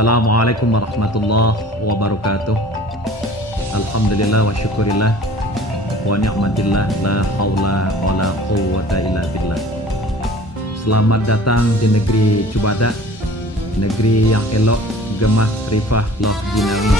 Assalamualaikum warahmatullahi wabarakatuh. Alhamdulillah wa syukurillah wa ni'matillah la haula wa la quwwata illa billah. Selamat datang di negeri Cubada, negeri yang elok, gemah, rifah, loh jinawi.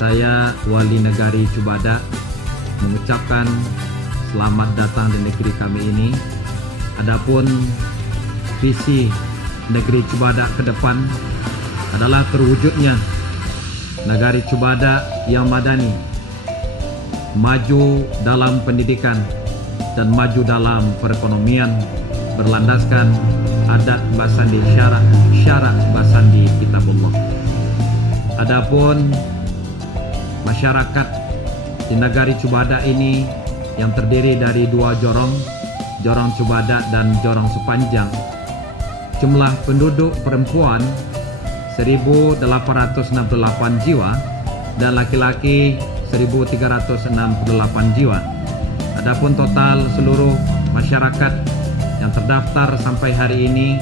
Saya Wali Negari Cubada mengucapkan selamat datang di negeri kami ini. Adapun visi negeri Cubada ke depan adalah terwujudnya negari Cubada yang madani, maju dalam pendidikan dan maju dalam perekonomian berlandaskan adat basandi syarak basandi kitabullah. Adapun masyarakat di negari Cubada ini yang terdiri dari dua jorong Cubada dan jorong Sepanjang. Jumlah penduduk perempuan 1.868 jiwa dan laki-laki 1.368 jiwa. Adapun total seluruh masyarakat yang terdaftar sampai hari ini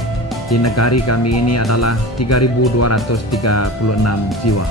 di negari kami ini adalah 3.236 jiwa.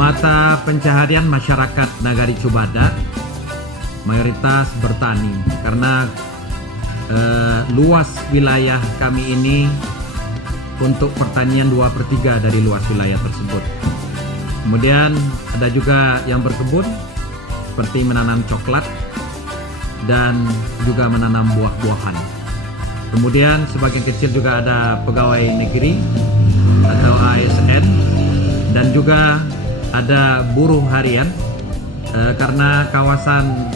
Mata pencaharian masyarakat Nagari Cubada mayoritas bertani karena luas wilayah kami ini untuk pertanian 2/3 dari luas wilayah tersebut. Kemudian ada juga yang berkebun seperti menanam coklat dan juga menanam buah-buahan. Kemudian sebagian kecil juga ada pegawai negeri atau ASN, dan juga ada buruh harian. Karena kawasan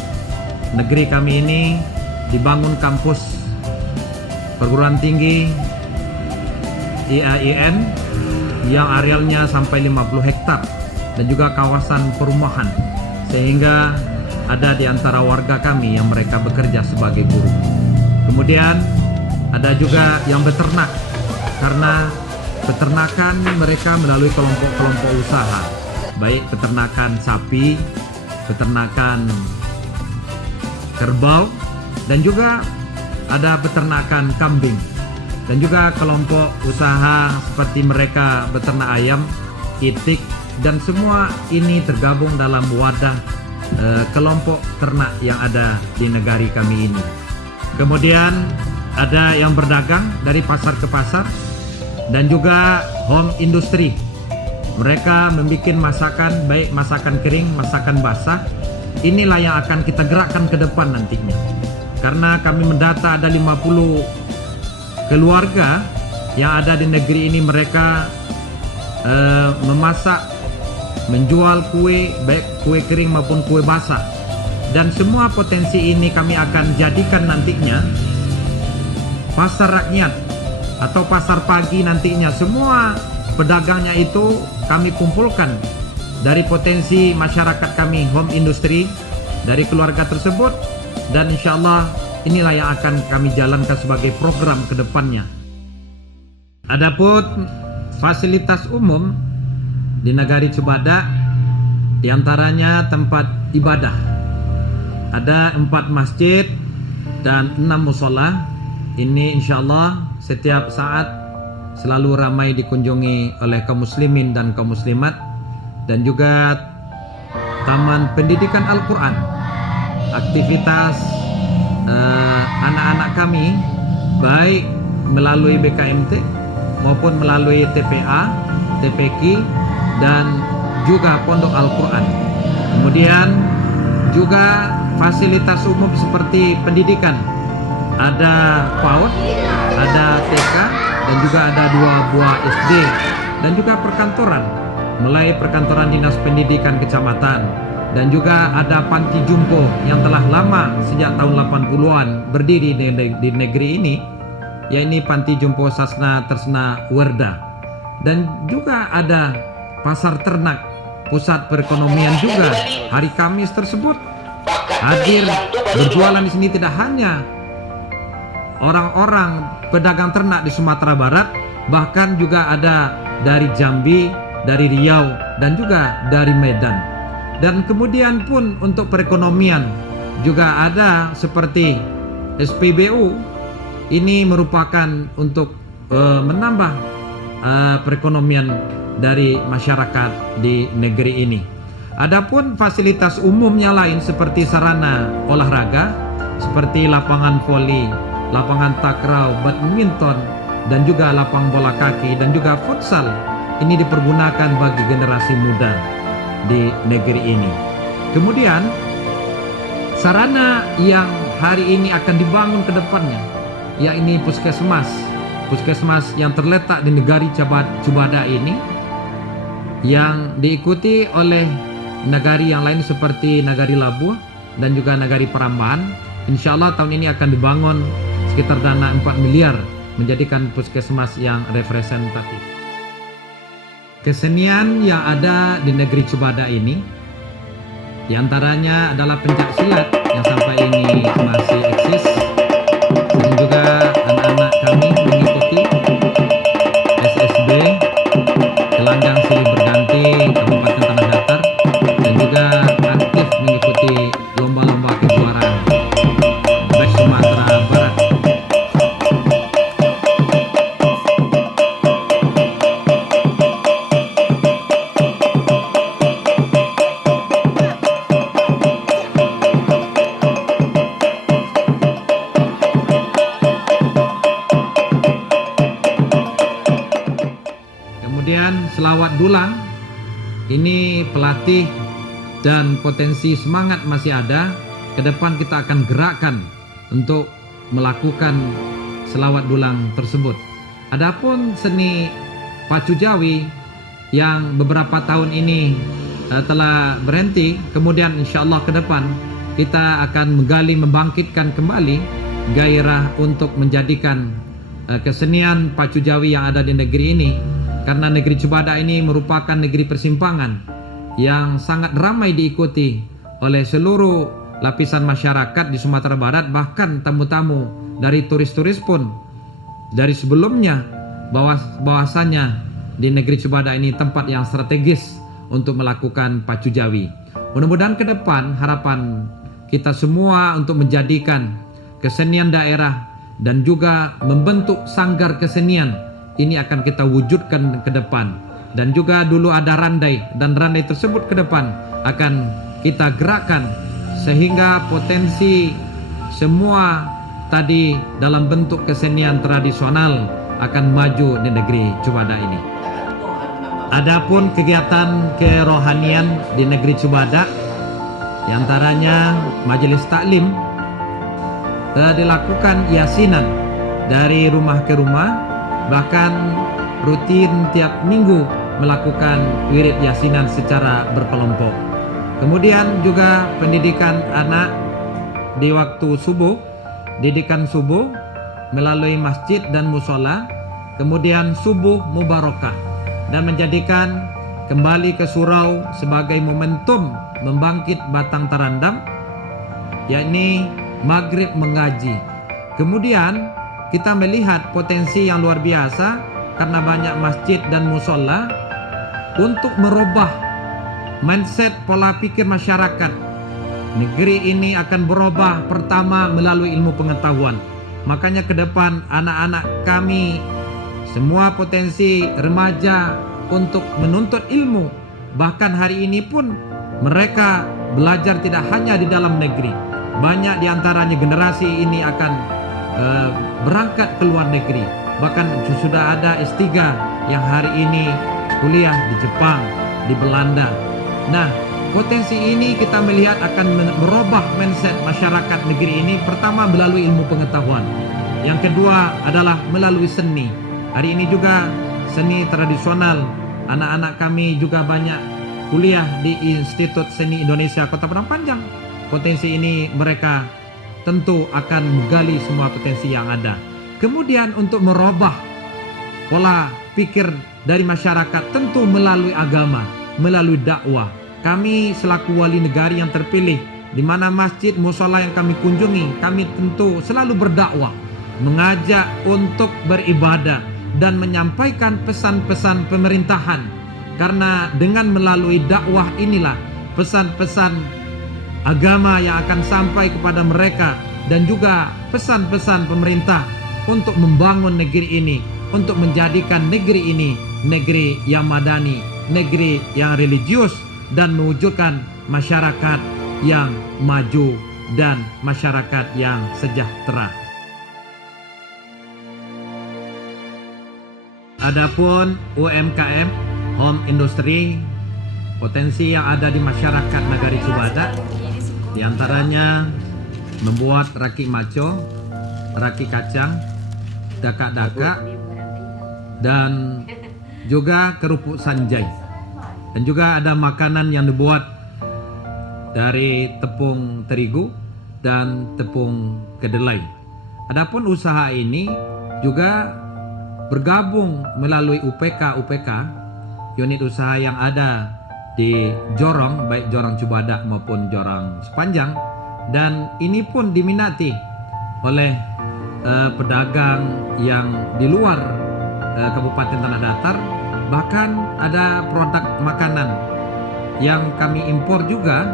negeri kami ini dibangun kampus perguruan tinggi IAIN yang arealnya sampai 50 hektar, dan juga kawasan perumahan, sehingga ada di antara warga kami yang mereka bekerja sebagai buruh. Kemudian ada juga yang beternak, karena peternakan mereka melalui kelompok-kelompok usaha, baik peternakan sapi, peternakan kerbau, dan juga ada peternakan kambing, dan juga kelompok usaha seperti mereka beternak ayam, itik, dan semua ini tergabung dalam wadah kelompok ternak yang ada di negari kami ini. Kemudian ada yang berdagang dari pasar ke pasar, dan juga home industry. Mereka membuat masakan, baik masakan kering, masakan basah. Inilah yang akan kita gerakkan ke depan nantinya. Karena kami mendata ada 50 keluarga yang ada di negeri ini, mereka memasak, menjual kue, baik kue kering maupun kue basah. Dan semua potensi ini kami akan jadikan nantinya pasar rakyat atau pasar pagi nantinya. Semua pedagangnya itu kami kumpulkan dari potensi masyarakat kami, home industry, dari keluarga tersebut, dan insya Allah inilah yang akan kami jalankan sebagai program ke depannya. Adapun fasilitas umum di negari Cibadak, diantaranya tempat ibadah, ada 4 masjid dan 6 musola. Ini insya Allah setiap saat selalu ramai dikunjungi oleh kaum muslimin dan kaum muslimat, dan juga taman pendidikan Al-Quran. Aktivitas anak-anak kami baik melalui BKMT maupun melalui TPA, TPQ, dan juga pondok Al-Quran. Kemudian juga fasilitas umum seperti pendidikan, ada PAUD, ada TK, dan juga ada 2 buah SD, dan juga perkantoran, mulai perkantoran dinas pendidikan kecamatan, dan juga ada panti jumbo yang telah lama sejak tahun 80-an berdiri di negeri ini, yaitu panti jumbo Sasna Tersna Werda. Dan juga ada pasar ternak, pusat perekonomian juga. Hari Kamis tersebut hadir berjualan di sini tidak hanya orang-orang pedagang ternak di Sumatera Barat, bahkan juga ada dari Jambi, dari Riau, dan juga dari Medan. Dan kemudian pun untuk perekonomian juga ada seperti SPBU. Ini merupakan untuk menambah perekonomian dari masyarakat di negeri ini. Adapun fasilitas umumnya lain seperti sarana olahraga seperti lapangan voli, lapangan takraw, badminton, dan juga lapang bola kaki, dan juga futsal. Ini dipergunakan bagi generasi muda di negeri ini. Kemudian sarana yang hari ini akan dibangun ke depannya, yakni puskesmas yang terletak di negari Cibadak ini, yang diikuti oleh negari yang lain seperti negari Labuh dan juga negari Perambahan. Insya Allah tahun ini akan dibangun sekitar dana 4 miliar menjadikan puskesmas yang representatif. Kesenian yang ada di negeri Cibadak ini diantaranya adalah pencak silat yang sampai ini masih eksis, dan juga anak-anak kami mengikuti SSB Gelanggang Silih Berganti Kabupaten Tanah Datar, dan juga aktif mengikuti lomba-lomba kejuaraan Best Sumatera Barat. Kemudian selawat dulang, ini pelatih dan potensi semangat masih ada. Ke depan kita akan gerakkan untuk melakukan selawat dulang tersebut. Adapun seni pacu Jawi yang beberapa tahun ini telah berhenti, kemudian insyaallah ke depan kita akan menggali, membangkitkan kembali gairah untuk menjadikan kesenian pacu Jawi yang ada di negeri ini, karena negeri Cibadak ini merupakan negeri persimpangan yang sangat ramai diikuti oleh seluruh lapisan masyarakat di Sumatera Barat, bahkan tamu-tamu dari turis-turis pun dari sebelumnya bahwasanya di negeri Cibadak ini tempat yang strategis untuk melakukan pacu Jawi. Mudah-mudahan ke depan harapan kita semua untuk menjadikan kesenian daerah dan juga membentuk sanggar kesenian ini akan kita wujudkan ke depan. Dan juga dulu ada randai, dan randai tersebut ke depan akan kita gerakkan sehingga potensi semua tadi dalam bentuk kesenian tradisional akan maju di negeri Cibadak ini. Adapun kegiatan kerohanian di negeri Cibadak, diantaranya majelis taklim, dilakukan yasinan dari rumah ke rumah, bahkan rutin tiap minggu melakukan wirid yasinan secara berkelompok. Kemudian juga pendidikan anak di waktu subuh, didikan subuh melalui masjid dan musola, kemudian subuh mubarakah, dan menjadikan kembali ke surau sebagai momentum membangkit batang terandam, yakni maghrib mengaji. Kemudian kita melihat potensi yang luar biasa karena banyak masjid dan musola untuk merubah mindset pola pikir masyarakat. Negeri ini akan berubah pertama melalui ilmu pengetahuan. Makanya ke depan anak-anak kami semua potensi remaja untuk menuntut ilmu. Bahkan hari ini pun mereka belajar tidak hanya di dalam negeri. Banyak di antaranya generasi ini akan berangkat ke luar negeri. Bahkan sudah ada S3 yang hari ini kuliah di Jepang, di Belanda. Nah, potensi ini kita melihat akan merubah mindset masyarakat negeri ini. Pertama melalui ilmu pengetahuan, yang kedua adalah melalui seni. Hari ini juga seni tradisional, anak-anak kami juga banyak kuliah di Institut Seni Indonesia Kota Padang Panjang. Potensi ini mereka tentu akan menggali semua potensi yang ada. Kemudian untuk merubah pola pikir dari masyarakat tentu melalui agama, melalui dakwah. Kami selaku wali negara yang terpilih, di mana masjid musola yang kami kunjungi, kami tentu selalu berdakwah, mengajak untuk beribadah dan menyampaikan pesan-pesan pemerintahan. Karena dengan melalui dakwah inilah pesan-pesan agama yang akan sampai kepada mereka, dan juga pesan-pesan pemerintah untuk membangun negeri ini, untuk menjadikan negeri ini negeri yang madani, negeri yang religius, dan mewujudkan masyarakat yang maju dan masyarakat yang sejahtera. Adapun UMKM, home industry, potensi yang ada di masyarakat Nagari Cibadak, diantaranya membuat raki maco, raki kacang, dakak-dakak, dan juga kerupuk sanjay. Dan juga ada makanan yang dibuat dari tepung terigu dan tepung kedelai. Adapun usaha ini juga bergabung melalui UPK, unit usaha yang ada di Jorong, baik Jorong Cibadak maupun Jorong Sepanjang. Dan ini pun diminati oleh pedagang yang di luar Kabupaten Tanah Datar. Bahkan ada produk makanan yang kami impor juga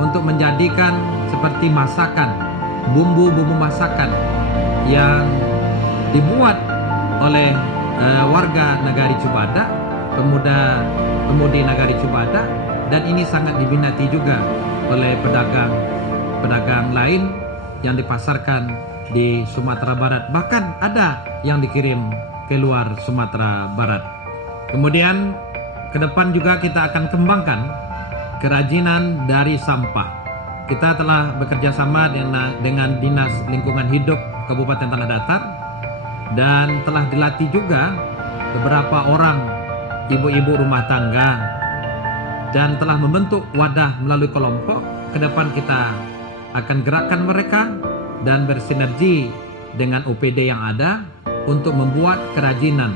untuk menjadikan seperti masakan, bumbu-bumbu masakan yang dibuat oleh warga Nagari Cibadak, pemudi Nagari Cibadak, dan ini sangat diminati juga oleh pedagang lain yang dipasarkan di Sumatera Barat. Bahkan ada yang dikirim ke luar Sumatera Barat. Kemudian ke depan juga kita akan kembangkan kerajinan dari sampah. Kita telah bekerja sama dengan Dinas Lingkungan Hidup Kabupaten Tanah Datar dan telah dilatih juga beberapa orang ibu-ibu rumah tangga dan telah membentuk wadah melalui kelompok. Ke depan kita akan gerakkan mereka dan bersinergi dengan OPD yang ada untuk membuat kerajinan,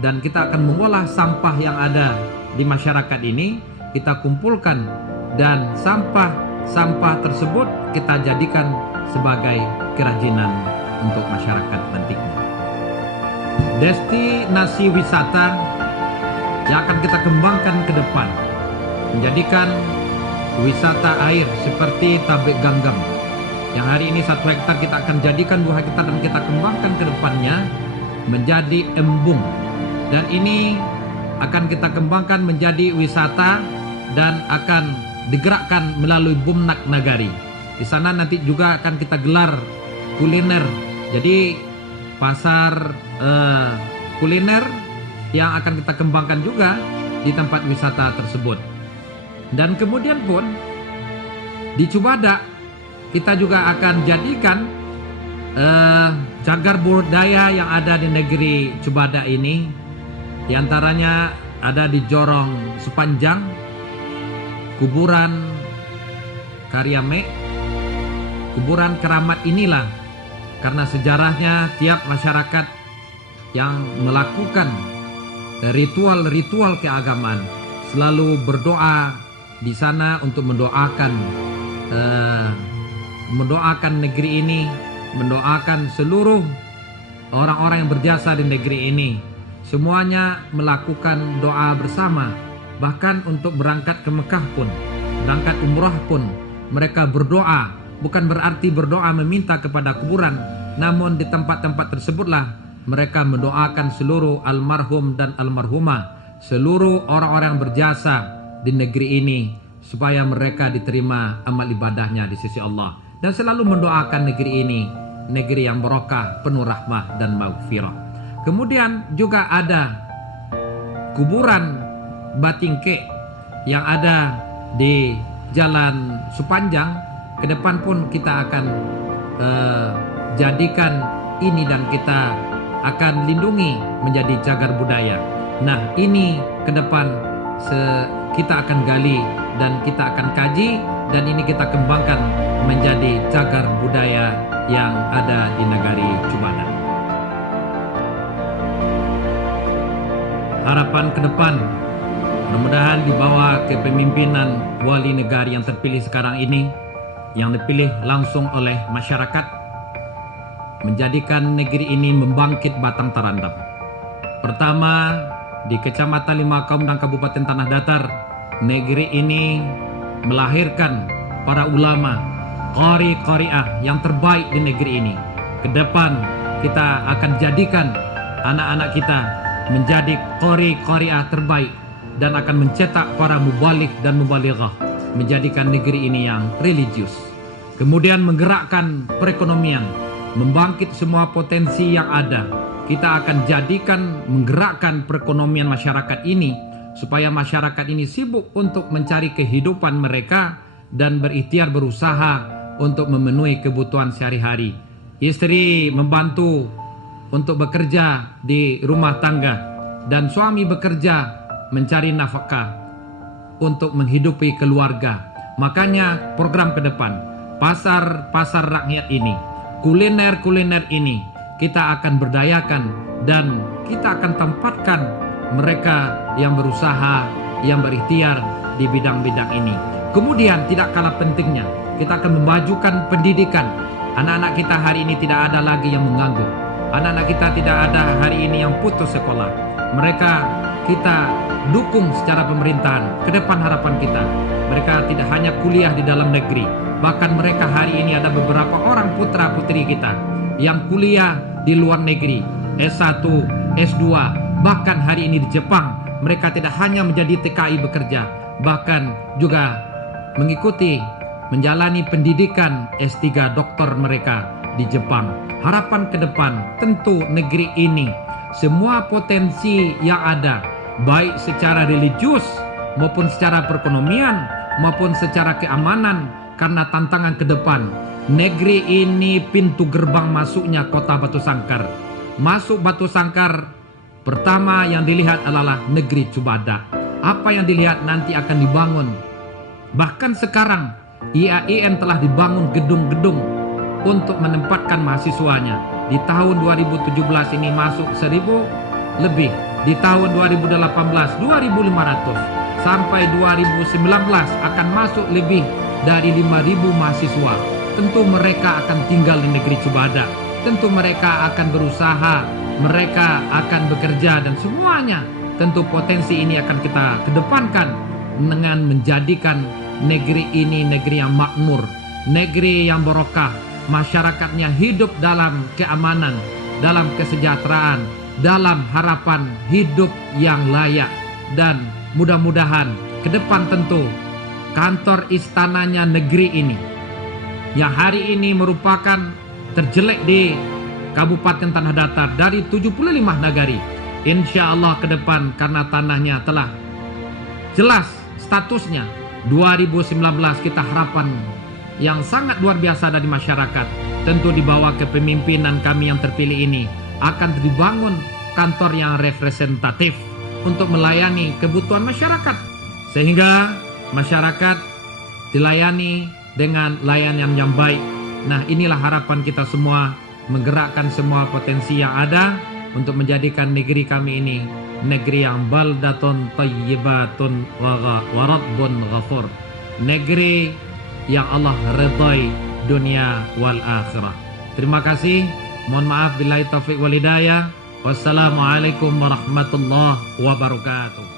dan kita akan mengolah sampah yang ada di masyarakat ini, kita kumpulkan, dan sampah tersebut kita jadikan sebagai kerajinan untuk masyarakat nantinya. Destinasi wisata yang akan kita kembangkan ke depan, menjadikan wisata air seperti Tabek Ganggam yang hari ini 1 hektar kita akan jadikan 2 hektar dan kita kembangkan ke depannya menjadi embung, dan ini akan kita kembangkan menjadi wisata dan akan digerakkan melalui Bumnak Nagari. Di sana nanti juga akan kita gelar kuliner, jadi pasar kuliner yang akan kita kembangkan juga di tempat wisata tersebut. Dan kemudian pun di Cibadak kita juga akan jadikan cagar budaya yang ada di negeri Cibadak ini. Di antaranya ada di Jorong Sepanjang, kuburan Karyame, kuburan keramat inilah, karena sejarahnya tiap masyarakat yang melakukan ritual-ritual keagamaan selalu berdoa di sana untuk mendoakan negeri ini, mendoakan seluruh orang-orang yang berjasa di negeri ini. Semuanya melakukan doa bersama, bahkan untuk berangkat ke Mekah pun, berangkat umrah pun, mereka berdoa. Bukan berarti berdoa meminta kepada kuburan, namun di tempat-tempat tersebutlah mereka mendoakan seluruh almarhum dan almarhumah, seluruh orang-orang yang berjasa di negeri ini, supaya mereka diterima amal ibadahnya di sisi Allah, dan selalu mendoakan negeri ini, negeri yang barokah, penuh rahmah dan maghfirah. Kemudian juga ada kuburan Batingke yang ada di Jalan Sepanjang. Ke depan pun kita akan jadikan ini dan kita akan lindungi menjadi cagar budaya. Nah, ini ke depan kita akan gali dan kita akan kaji, dan ini kita kembangkan menjadi cagar budaya yang ada di negari Cibadak. Harapan ke depan, mudah-mudahan dibawa kepemimpinan wali negara yang terpilih sekarang ini, yang dipilih langsung oleh masyarakat, menjadikan negeri ini membangkit batang terandam. Pertama, di Kecamatan Limakaum dan Kabupaten Tanah Datar, negeri ini melahirkan para ulama, qari-qariah yang terbaik di negeri ini. Ke depan kita akan jadikan anak-anak kita menjadi qari-qariah terbaik dan akan mencetak para mubalik dan mubalighah, menjadikan negeri ini yang religius. Kemudian menggerakkan perekonomian, membangkit semua potensi yang ada. Kita akan jadikan menggerakkan perekonomian masyarakat ini, supaya masyarakat ini sibuk untuk mencari kehidupan mereka dan berikhtiar berusaha untuk memenuhi kebutuhan sehari-hari. Istri membantu untuk bekerja di rumah tangga, dan suami bekerja mencari nafkah untuk menghidupi keluarga. Makanya program ke depan, pasar rakyat ini, kuliner ini, kita akan berdayakan dan kita akan tempatkan mereka yang berusaha, yang berikhtiar di bidang-bidang ini. Kemudian tidak kalah pentingnya, kita akan memajukan pendidikan. Anak-anak kita hari ini tidak ada lagi yang menganggur. Anak-anak kita tidak ada hari ini yang putus sekolah. Mereka kita dukung secara pemerintahan. Ke depan harapan kita, mereka tidak hanya kuliah di dalam negeri, bahkan mereka hari ini ada beberapa orang putra-putri kita yang kuliah di luar negeri, S1, S2, bahkan hari ini di Jepang. Mereka tidak hanya menjadi TKI bekerja, bahkan juga mengikuti menjalani pendidikan S3 doktor mereka di Jepang. Harapan ke depan tentu negeri ini semua potensi yang ada, baik secara religius maupun secara perekonomian maupun secara keamanan, karena tantangan ke depan negeri ini pintu gerbang masuknya kota Batu Sangkar. masuk Batu Sangkar, pertama yang dilihat adalah negeri Cubada. Apa yang dilihat nanti akan dibangun. Bahkan sekarang IAIN telah dibangun gedung-gedung untuk menempatkan mahasiswanya. Di tahun 2017 ini masuk 1.000 lebih. Di tahun 2018 2.500. Sampai 2019 akan masuk lebih dari 5.000 mahasiswa. Tentu mereka akan tinggal di negeri Cubada. Tentu mereka akan berusaha, mereka akan bekerja, dan semuanya tentu potensi ini akan kita kedepankan dengan menjadikan negeri ini negeri yang makmur, negeri yang barokah, masyarakatnya hidup dalam keamanan, dalam kesejahteraan, dalam harapan hidup yang layak. Dan mudah-mudahan ke depan tentu kantor istananya negeri ini yang hari ini merupakan terjelek di Kabupaten Tanah Datar dari 75 nagari, insya Allah ke depan karena tanahnya telah jelas statusnya 2019, kita harapan yang sangat luar biasa dari masyarakat. Tentu di bawah kepemimpinan kami yang terpilih ini akan dibangun kantor yang representatif untuk melayani kebutuhan masyarakat, sehingga masyarakat dilayani dengan layanan yang baik. Nah, inilah harapan kita semua, menggerakkan semua potensi yang ada untuk menjadikan negeri kami ini negeri yang baldatun tayyibatun wa rabbun ghafur, negeri yang Allah redai dunia wal akhirah. Terima kasih. Mohon maaf billahi taufiq wal hidayah. Wassalamualaikum warahmatullahi wabarakatuh.